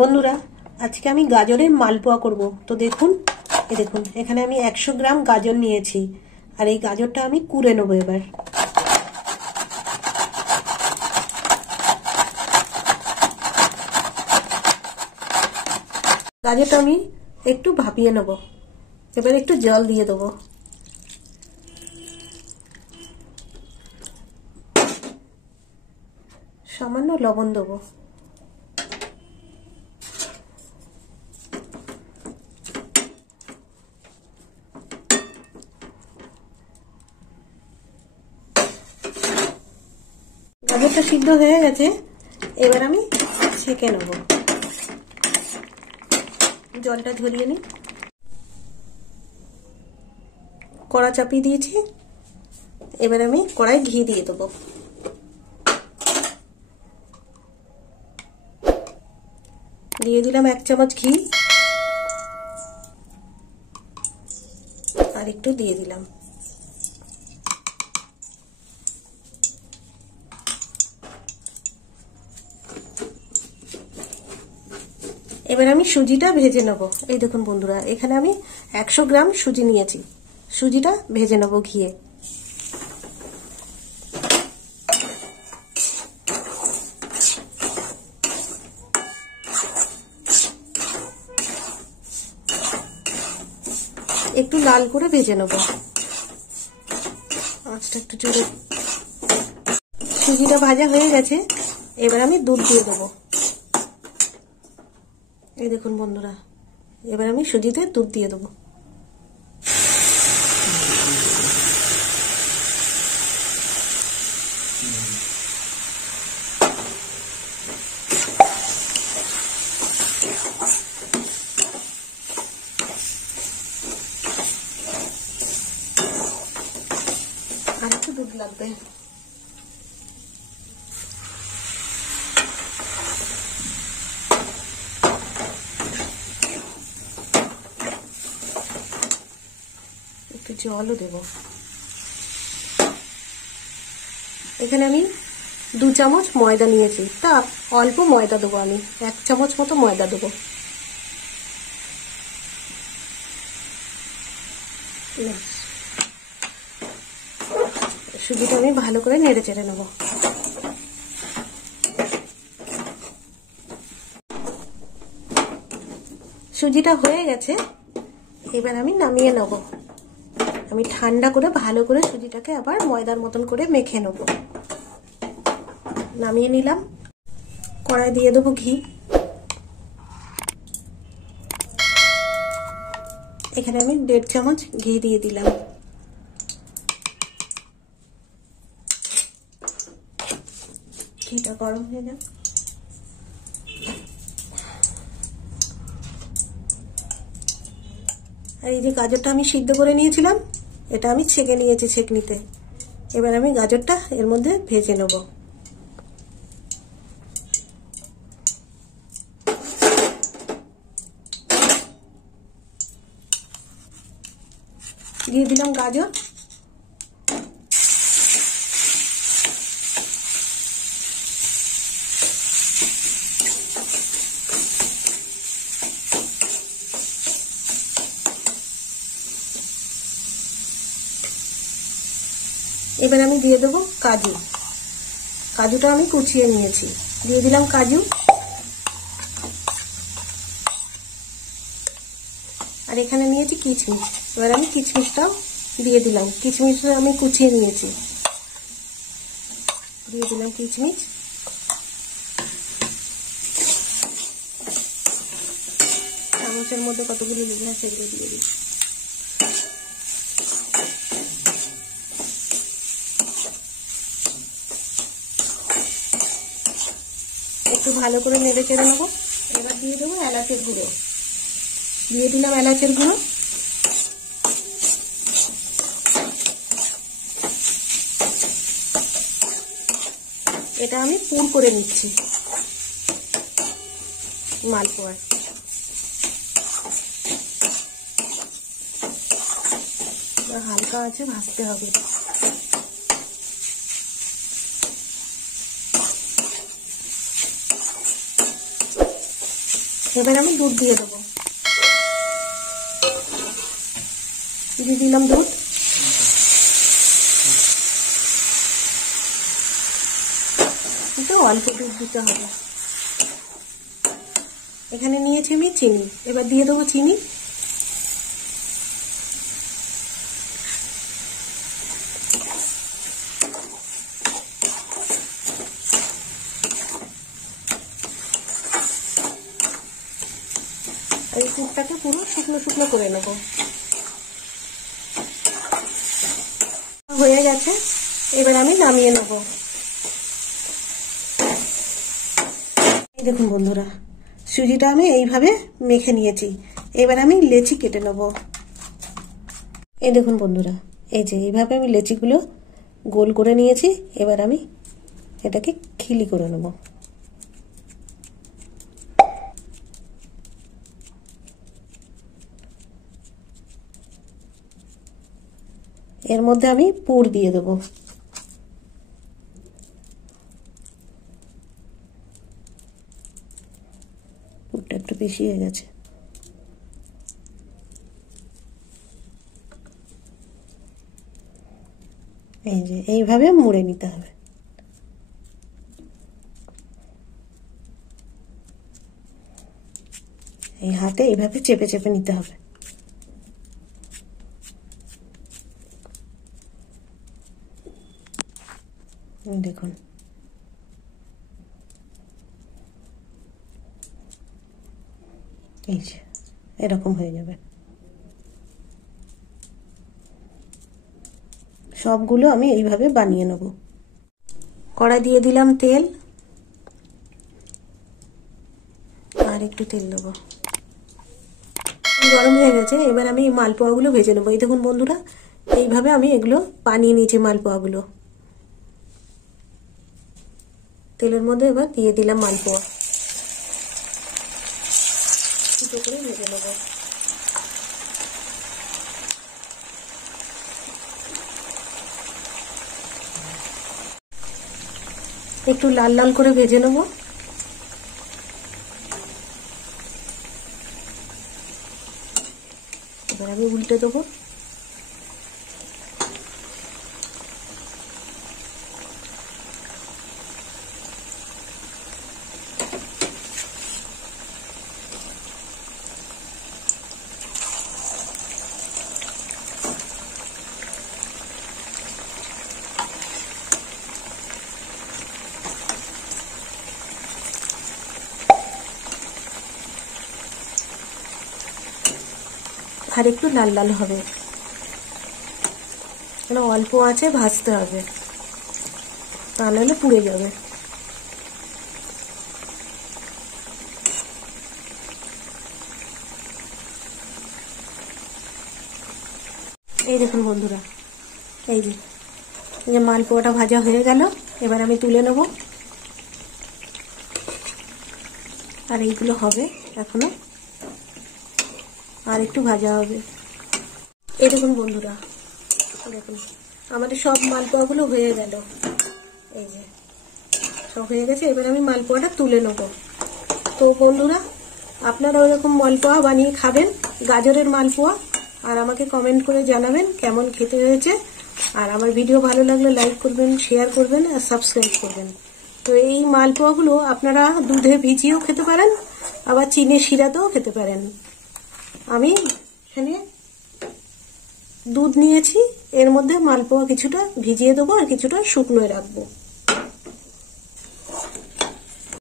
বন্ধুরা, আজকে আমি গাজরের মালপোয়া করব। তো দেখুন, দেখুন এখানে আমি 100 গ্রাম গাজর নিয়েছি, আর এই গাজরটা আমি কুড়ে নেবো। এবার গাজরটা আমি একটু ভাপিয়ে নেব। এবার একটু জল দিয়ে দেবো। সামান্য লবণ দেবো। গাজরটা সিদ্ধ হয়ে গেছে, এবার আমি ছেঁকে নেব। জলটা ঝরিয়ে নিই। কড়া চাপিয়ে দিয়েছি, এবার আমি কড়াই ঘি দিয়ে দেবো। দিয়ে দিলাম 1 চামচ ঘি, আর একটু দিয়ে দিলাম। এবার আমি সুজিটা ভেজে নেব। এই দেখুন বন্ধুরা, এখানে আমি 100 গ্রাম সুজি নিয়েছি। সুজিটা ভেজে নেব ঘিয়ে। একটু লাল করে ভেজে নেব, আঁচটা একটু জোরে। সুজিটা ভাজা হয়ে গেছে, এবার আমি দুধ দিয়ে দেবো। এই দেখুন বন্ধুরা, এবার আমি সুজিতে দুধ দিয়ে দেবো। আর একটু দুধ লাগবে। একটু জলও দেব। এখানে আমি 2 চামচ ময়দা নিয়েছি, তা অল্প ময়দা দেবো। আমি 1 চামচ মতো ময়দা দেবো। সুজিটা আমি ভালো করে নেড়ে চেড়ে নেব। সুজিটা হয়ে গেছে, এবার আমি নামিয়ে নেব। আমি ঠান্ডা করে ভালো করে সুজিটাকে আবার ময়দার মতন করে মেখে নেব। নামিয়ে নিলাম। কড়াই দিয়ে দেবো ঘি। এখানে আমি 1.5 চামচ ঘি দিয়ে দিলাম। ঘিটা গরম হয়ে যাক। আর এই যে গাজরটা আমি সিদ্ধ করে নিয়েছিলাম, এটা আমি ছেঁকে নিয়েছি ছেঁকনিতে। এবার আমি গাজরটা এর মধ্যে ভেজে নেব। দিয়ে দিলাম গাজর। এবার আমি দিয়ে দেবো কাজু। কাজুটা আমি কুচিয়ে নিয়েছি, দিয়ে দিলাম কাজু। আর এখানে নিয়েছি কিশমিশ। এবার আমি কিশমিশটাও দিয়ে দিলাম। কিশমিশটা আমি কুচিয়ে নিয়েছি, দিয়ে দিলাম কিশমিশ। চামচের মধ্যে কতগুলো নিলাম সেগুলো দিয়ে দিই। একটু ভালো করে নেড়ে চেড়ে নেবো। এবার দিয়ে দেবো এলাচের গুঁড়ো। দিয়ে দিলাম এলাচের গুঁড়ো। এটা আমি পুর করে নিচ্ছি মালপোয়া। হালকা আছে ভাজতে হবে। এবার আমি দুধ দিয়ে দেবো। দিয়ে দিলাম দুধ। একটু অল্প দুধ দিতে হবে। এখানে নিয়েছি আমি চিনি, এবার দিয়ে দেবো চিনি। এই দুধটাকে পুরো শুকনো শুকনো করে নেব। হয়ে গেছে, এবার আমি নামিয়ে নেব। এই দেখুন বন্ধুরা, সুজিটা আমি এইভাবে মেখে নিয়েছি। এবার আমি লেচি কেটে নেব। এই দেখুন বন্ধুরা, এই যে এইভাবে আমি লেচিগুলো গোল করে নিয়েছি। এবার আমি এটাকে খিলি করে নেব। এর মধ্যে আমি পুর দিয়ে দেবো। পুরটা একটু বেশি হয়ে গেছে। এই যে এইভাবে মুড়ে নিতে হবে। এই হাতে এইভাবে চেপে চেপে নিতে হবে। দেখুন, এই যে এরকম হয়ে যাবে। সবগুলো আমি এইভাবে বানিয়ে নেব। কড়াই দিয়ে দিলাম তেল, আর একটু তেল দেবো। গরম হয়ে গেছে, এবার আমি এই মালপোয়াগুলো ভেজে নেবো। এই দেখুন বন্ধুরা, এইভাবে আমি এগুলো বানিয়ে নিয়েছি মালপোয়াগুলো। তেলের মধ্যে এবার দিয়ে দিলাম মালপোয়া, দুটো করে ভেজে নেব। একটু লাল লাল করে ভেজে নেব। এবার আমি উল্টে দেবো। আর একটু লাল লাল হবে, কেন অল্প আছে ভাজতে হবে, তা নাহলে পুড়ে যাবে। এই দেখুন বন্ধুরা, এই যে মালপোয়াটা ভাজা হয়ে গেল। এবার আমি তুলে নেব। আর এইগুলো হবে এখনো, আর একটু ভাজা হবে। এই দেখুন বন্ধুরা, দেখুন আমাদের সব মালপোয়াগুলো হয়ে গেল। এই যে সব হয়ে গেছে। এবার আমি মালপোয়াটা তুলে নেব। তো বন্ধুরা, আপনারা ওরকম মালপোয়া বানিয়ে খাবেন, গাজরের মালপোয়া, আর আমাকে কমেন্ট করে জানাবেন কেমন খেতে হয়েছে। আর আমার ভিডিও ভালো লাগলে লাইক করবেন, শেয়ার করবেন, আর সাবস্ক্রাইব করবেন। তো এই মালপোয়াগুলো আপনারা দুধে ভিজিয়েও খেতে পারেন, আবার চিনির শিরাতেও খেতে পারেন। আমি এখানে দুধ নিয়েছি, এর মধ্যে মালপোয়া কিছুটা ভিজিয়ে দেবো আর কিছুটা শুকনোয় রাখবো।